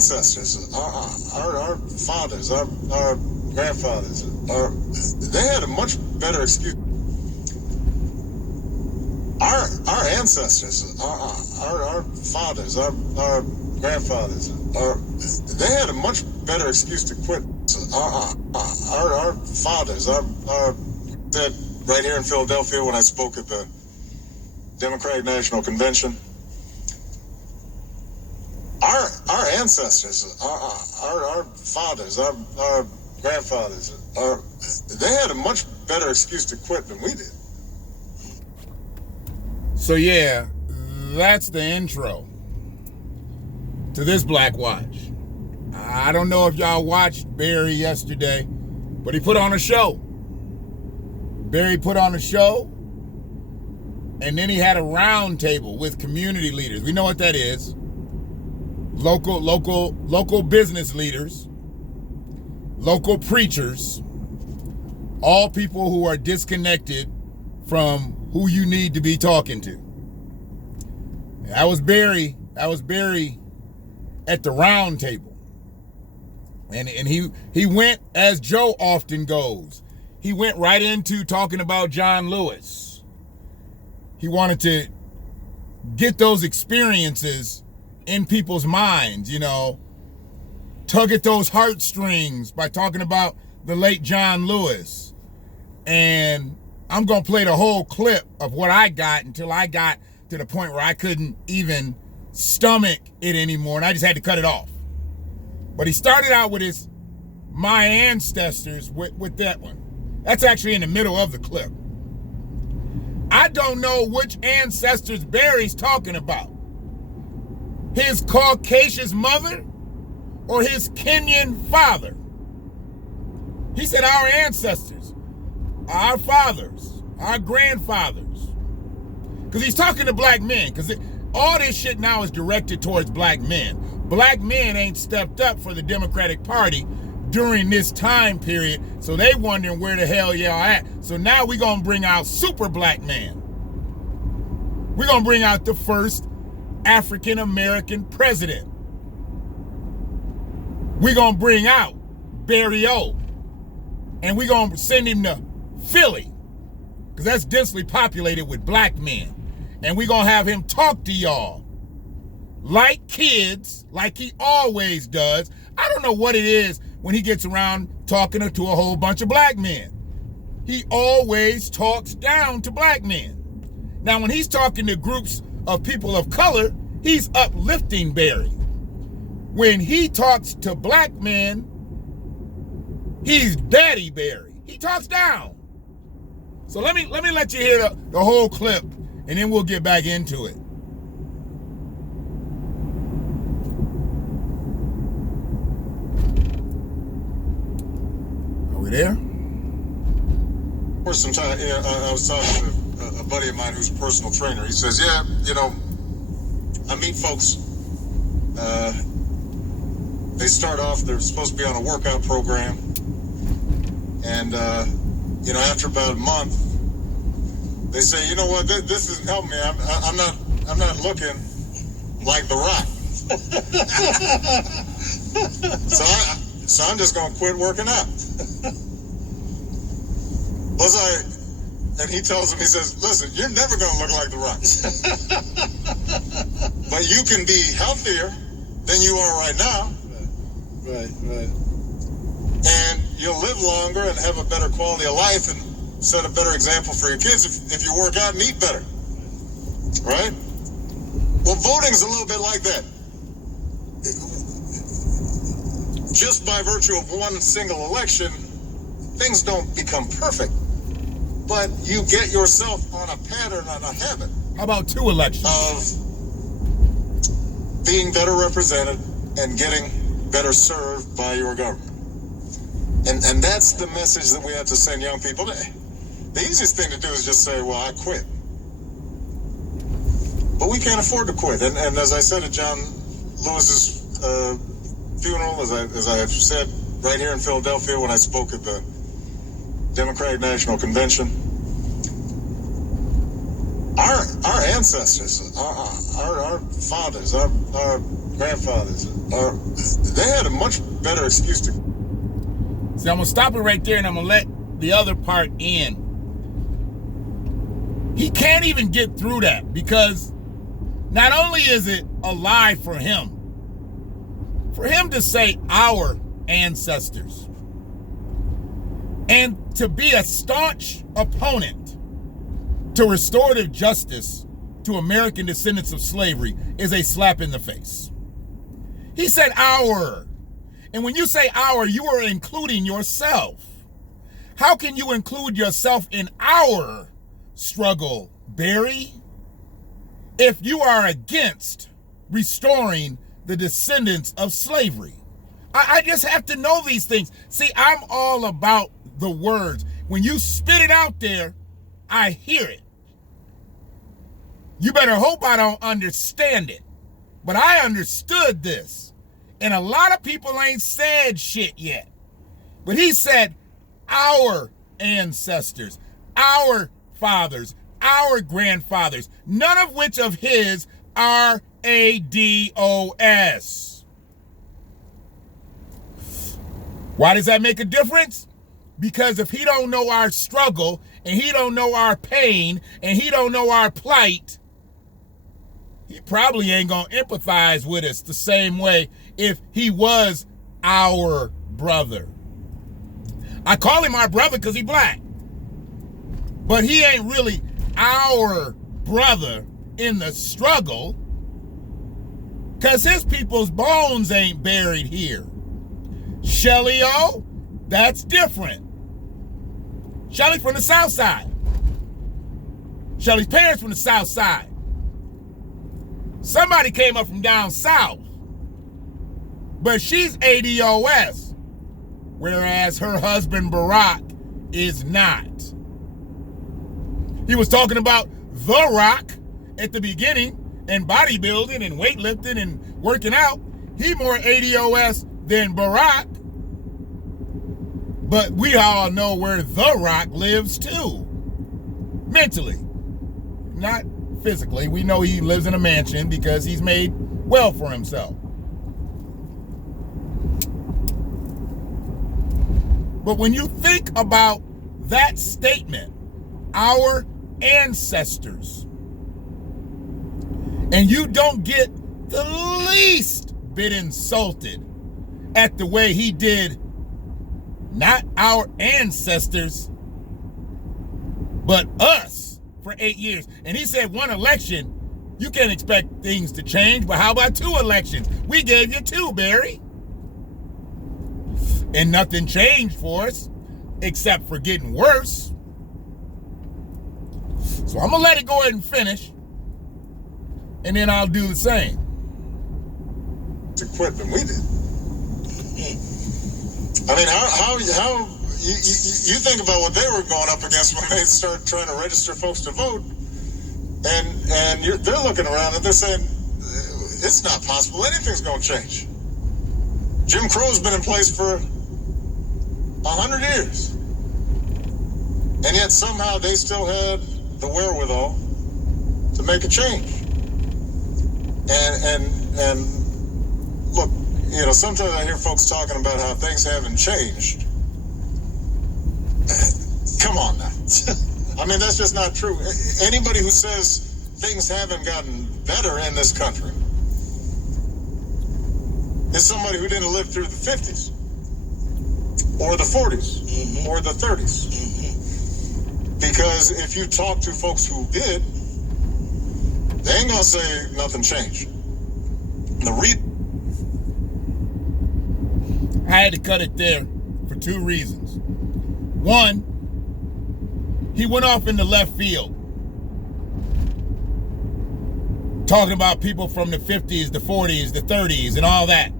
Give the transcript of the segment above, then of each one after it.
ancestors, our fathers, our grandfathers, they had a much better excuse. Our ancestors, our fathers, our grandfathers, they had a much better excuse to quit. Our fathers, said right here in Philadelphia when I spoke at the Democratic National Convention, our ancestors, our fathers, our grandfathers, they had a much better excuse to quit than we did. So yeah, that's the intro to this BlackWatch. I don't know if y'all watched Barry yesterday, but he put on a show. Barry put on a show, and then he had a round table with community leaders. We know what that is. Local business leaders, local preachers, all people who are disconnected from who you need to be talking to. That was Barry at the round table. And he went, as Joe often goes, he went right into talking about John Lewis. He wanted to get those experiences in people's minds, tug at those heartstrings by talking about the late John Lewis. And I'm going to play the whole clip of what I got until I got to the point where I couldn't even stomach it anymore, and I just had to cut it off. But he started out with his my ancestors with that one. That's actually in the middle of the clip. I don't know which ancestors Barry's talking about. His Caucasian mother or his Kenyan father. He said our ancestors, our fathers, our grandfathers. Because he's talking to black men. Because all this shit now is directed towards black men. Black men ain't stepped up for the Democratic Party during this time period. So they wondering where the hell y'all at. So now we're going to bring out super black man. We're going to bring out the first African-American president. We're going to bring out Barry O. And we're going to send him to Philly, because that's densely populated with black men. And we're going to have him talk to y'all like kids, like he always does. I don't know what it is when he gets around talking to a whole bunch of black men. He always talks down to black men. Now, when he's talking to groups of people of color, he's uplifting Barry. When he talks to black men, he's Daddy Barry. He talks down. So let me let you hear the whole clip, and then we'll get back into it. Are we there? For some time, I was talking to a buddy of mine who's a personal trainer. He says, yeah, I meet folks. They start off, they're supposed to be on a workout program. And, after about a month, they say, you know what, this isn't helping me. I'm not looking like The Rock. So I'm just going to quit working out. And he tells him, he says, listen, you're never going to look like The Rock. But you can be healthier than you are right now. Right. And you'll live longer and have a better quality of life and set a better example for your kids if you work out and eat better. Right? Well, voting's a little bit like that. Just by virtue of one single election, things don't become perfect. But you get yourself on a pattern, on a habit. How about 2 elections? Of being better represented and getting better served by your government. And that's the message that we have to send young people. The easiest thing to do is just say, well, I quit. But we can't afford to quit. And as I said at John Lewis's funeral, as I have said right here in Philadelphia when I spoke at the Democratic National Convention, our ancestors, our fathers, our grandfathers, they had a much better excuse to. See, I'm going to stop it right there, and I'm going to let the other part in. He can't even get through that, because not only is it a lie for him to say our ancestors, and to be a staunch opponent to restorative justice to American descendants of slavery is a slap in the face. He said our. And when you say our, you are including yourself. How can you include yourself in our struggle, Barry, if you are against restoring the descendants of slavery? I just have to know these things. See, I'm all about the words. When you spit it out there, I hear it. You better hope I don't understand it. But I understood this. And a lot of people ain't said shit yet. But he said our ancestors, our fathers, our grandfathers, none of which of his are ADOS. Why does that make a difference? Because if he don't know our struggle, and he don't know our pain, and he don't know our plight, he probably ain't gonna empathize with us the same way if he was our brother. I call him our brother because he's black. But he ain't really our brother in the struggle, because his people's bones ain't buried here. Shelly-O, that's different. Shelly from the South Side. Shelly's parents from the South Side. Somebody came up from down south. But she's ADOS, whereas her husband Barack is not. He was talking about The Rock at the beginning, and bodybuilding and weightlifting and working out. He more ADOS than Barack. But we all know where The Rock lives too. Mentally. Not physically. We know he lives in a mansion because he's made well for himself. But when you think about that statement, our ancestors, and you don't get the least bit insulted at the way he did not our ancestors, but us for 8 years. And he said one election, you can't expect things to change, but how about 2 elections? We gave you 2, Barry. And nothing changed for us, except for getting worse. So I'm going to let it go ahead and finish, and then I'll do the same. To quit than we did. I mean, how you think about what they were going up against when they started trying to register folks to vote, and they're looking around and they're saying, it's not possible, anything's going to change. Jim Crow's been in place for 100 years. And yet somehow they still had the wherewithal to make a change. And look, you know, sometimes I hear folks talking about how things haven't changed. Come on now. I mean, that's just not true. Anybody who says things haven't gotten better in this country is somebody who didn't live through the 50s or the 40s or the 30s. Because if you talk to folks who did, they ain't gonna say nothing changed. I had to cut it there for 2 reasons. One, he went off into left field, talking about people from the 50s, the 40s, the 30s, and all that.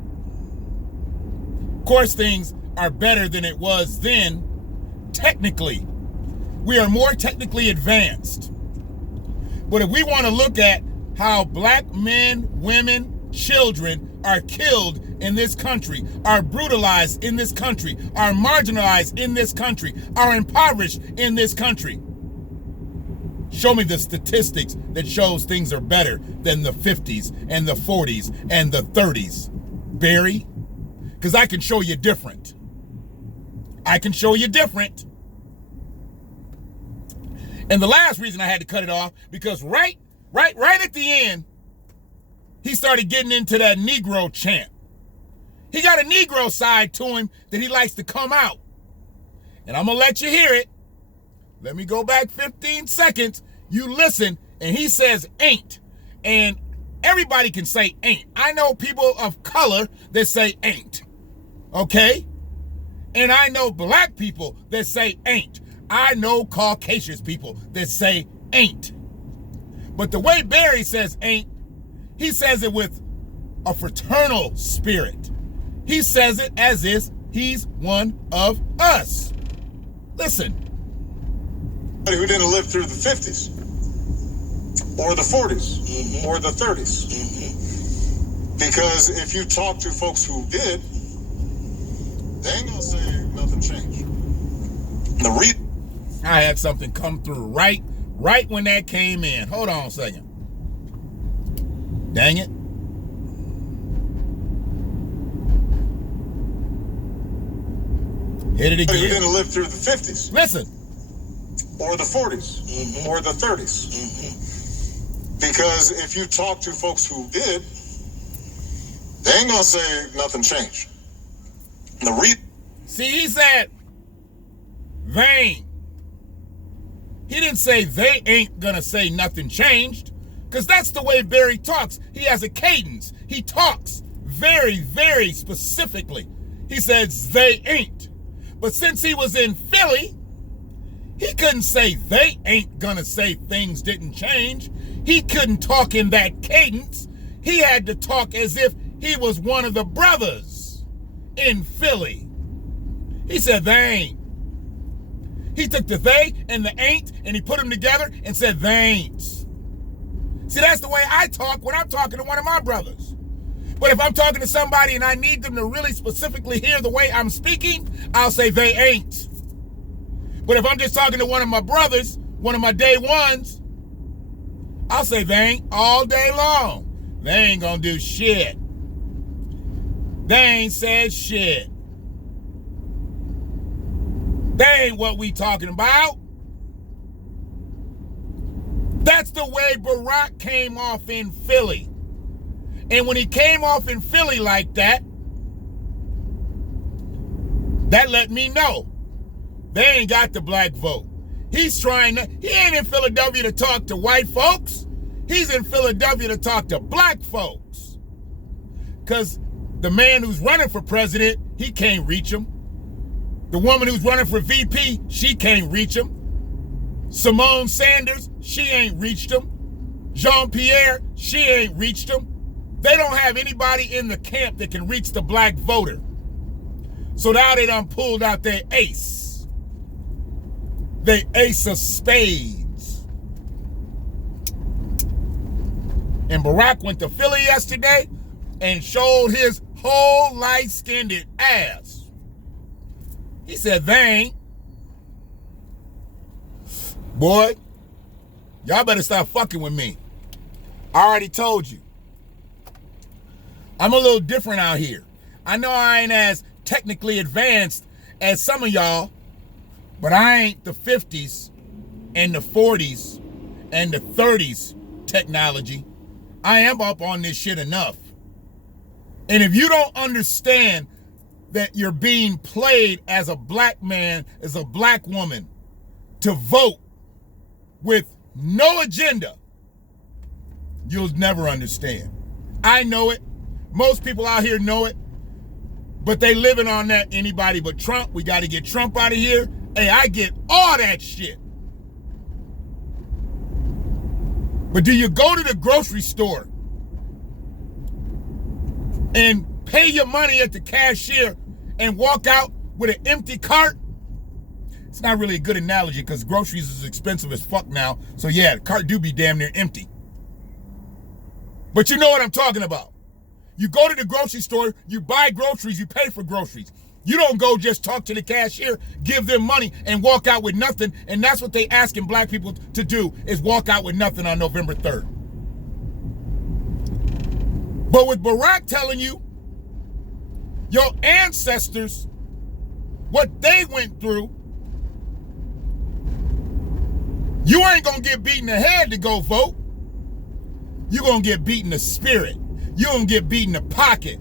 Of course, things are better than it was then, technically. We are more technically advanced. But if we want to look at how black men, women, children are killed in this country, are brutalized in this country, are marginalized in this country, are impoverished in this country, Show me the statistics that shows things are better than the 50s and the 40s and the 30s, Barry. Because I can show you different. I can show you different. And the last reason I had to cut it off, because right at the end, he started getting into that Negro chant. He got a Negro side to him that he likes to come out. And I'm going to let you hear it. Let me go back 15 seconds. You listen, and he says ain't. And everybody can say ain't. I know people of color that say ain't. Okay? And I know black people that say ain't. I know Caucasian people that say ain't. But the way Barry says ain't, he says it with a fraternal spirit. He says it as if he's one of us. Listen. Who didn't live through the 50s or the 40s or the 30s. Because if you talk to folks who did, they ain't gonna say nothing changed. I had something come through right when that came in. Hold on a second. Dang it. Hit it again. Who didn't live through the 50s. Listen. Or the 40s or the 30s. Because if you talk to folks who did, they ain't gonna say nothing changed. See, he said vain. He didn't say they ain't gonna say nothing changed, because that's the way Barry talks. He has a cadence. He talks very, very specifically. He says they ain't. But since he was in Philly, he couldn't say they ain't gonna say things didn't change. He couldn't talk in that cadence. He had to talk as if he was one of the brothers in Philly. He said they ain't. He took the they and the ain't and he put them together and said they ain't. See, that's the way I talk when I'm talking to one of my brothers. But if I'm talking to somebody and I need them to really specifically hear the way I'm speaking, I'll say they ain't. But if I'm just talking to one of my brothers, one of my day ones, I'll say they ain't all day long. They ain't gonna do shit. They ain't said shit. They ain't what we talking about. That's the way Barack came off in Philly. And when he came off in Philly like that, that let me know they ain't got the black vote. He ain't in Philadelphia to talk to white folks. He's in Philadelphia to talk to black folks. Because the man who's running for president, he can't reach him. The woman who's running for VP, she can't reach him. Simone Sanders, she ain't reached him. Jean-Pierre, she ain't reached him. They don't have anybody in the camp that can reach the black voter. So now they done pulled out their ace. Their ace of spades. And Barack went to Philly yesterday and showed his whole light-skinned ass. He said, they ain't. Boy, y'all better stop fucking with me. I already told you. I'm a little different out here. I know I ain't as technically advanced as some of y'all, but I ain't the 50s and the 40s and the 30s technology. I am up on this shit enough. And if you don't understand that you're being played as a black man, as a black woman, to vote with no agenda, you'll never understand. I know it. Most people out here know it. But they living on that anybody but Trump. We got to get Trump out of here. Hey, I get all that shit. But do you go to the grocery store and pay your money at the cashier and walk out with an empty cart? It's not really a good analogy because groceries is expensive as fuck now. So yeah, the cart do be damn near empty. But you know what I'm talking about. You go to the grocery store, you buy groceries, you pay for groceries. You don't go just talk to the cashier, give them money, and walk out with nothing. And that's what they asking black people to do, is walk out with nothing on November 3rd. But with Barack telling you, your ancestors, what they went through, you ain't gonna get beat in the head to go vote. You're gonna get beat in the spirit. You're gonna get beat in the pocket.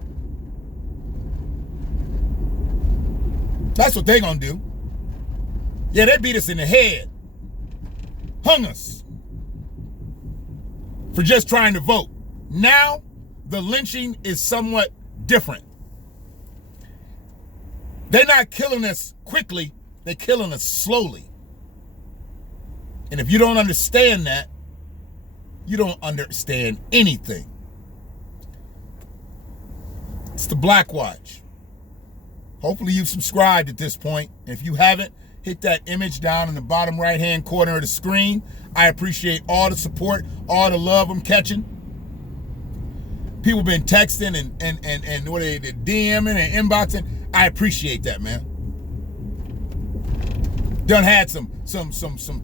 That's what they gonna do. Yeah, they beat us in the head. Hung us for just trying to vote. Now, the lynching is somewhat different. They're not killing us quickly, they're killing us slowly. And if you don't understand that, you don't understand anything. It's the BlackWatch. Hopefully you've subscribed at this point. And if you haven't, hit that image down in the bottom right-hand corner of the screen. I appreciate all the support, all the love I'm catching. People been texting and what they DMing and inboxing. I appreciate that, man. Done had some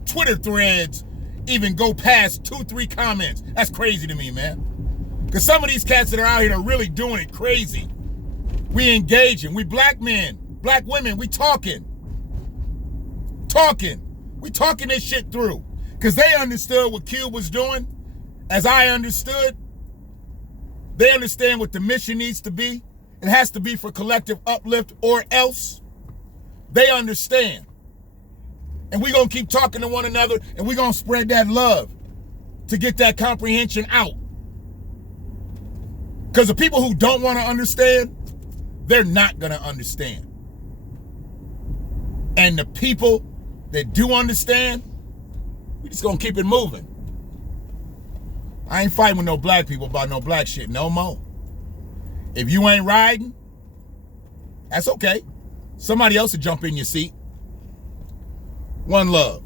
Twitter threads even go past 2-3 comments. That's crazy to me, man. Because some of these cats that are out here are really doing it crazy. We engaging. We black men, black women, we talking. We talking this shit through. Because they understood what Cube was doing, as I understood. They understand what the mission needs to be. It has to be for collective uplift or else. They understand. And we're going to keep talking to one another, and we're going to spread that love to get that comprehension out. Because the people who don't want to understand, they're not going to understand. And the people that do understand, we just going to keep it moving. I ain't fighting with no black people about no black shit no more. If you ain't riding, that's okay. Somebody else will jump in your seat. One love.